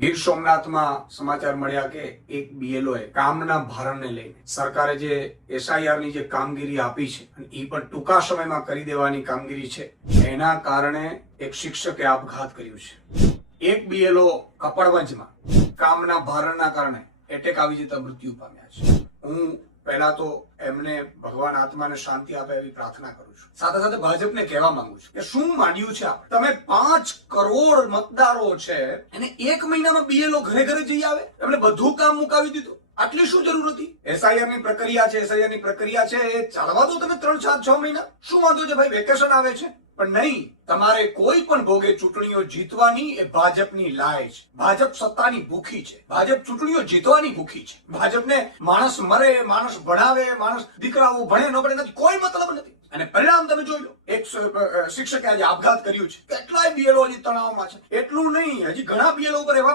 ગીર સોમનાથમાં સમાચાર મળ્યા કે એક બીએલઓ એ કામના ભારણને લઈને સરકારે જે એસઆઈઆરની જે કામગીરી આપી છે એ પણ ટૂંકા સમયમાં કરી દેવાની કામગીરી છે, એના કારણે એક શિક્ષકે આપઘાત કર્યું છે. એક બીએલઓ કપડવંજમાં કામના ભારણના કારણે એટેક આવી જતા મૃત્યુ પામ્યા છે. હું પહેલા તો એમને ભગવાન આત્માને શાંતિ આપે એવી પ્રાર્થના કરું છું. સાથે સાથે ભાજપને કહેવા માંગુ છું કે શું માંડ્યું છે? તમે પાંચ કરોડ મતદારો છે, એને એક મહિનામાં બીએલઓ ઘરે ઘરે જઈ આવે? એમને બધું કામ મુકાવી દીધું. આટલી શું જરૂર હતી? એસઆઈઆરની પ્રક્રિયા છે એસઆઈઆરની પ્રક્રિયા છે, એ ચાલવા દો તમે ત્રણ, ચાર, છ મહિના. શું વાંધો છે ભાઈ? વેકેશન આવે છે. પણ નહીં, તમારે કોઈ પણ ભોગે ચૂંટણીઓ જીતવાની એ ભાજપની લાય છે. ભાજપ સત્તાની ભૂખી છે. ભાજપ ચૂંટણીઓ જીતવાની ભૂખી છે. ભાજપને માણસ મરે, માણસ ભણાવે, માણસ દીકરાઓ ભણે, ન ભણે, નથી, કોઈ મતલબ નથી. અને પરિણામ તમે જોઈ લો. એક શિક્ષકે આજે આપઘાત કર્યું છે. કેટલાય બીએલઓ હજી તણાવમાં છે. એટલું નહીં, હજી ઘણા બીએલઓ ઉપર એવા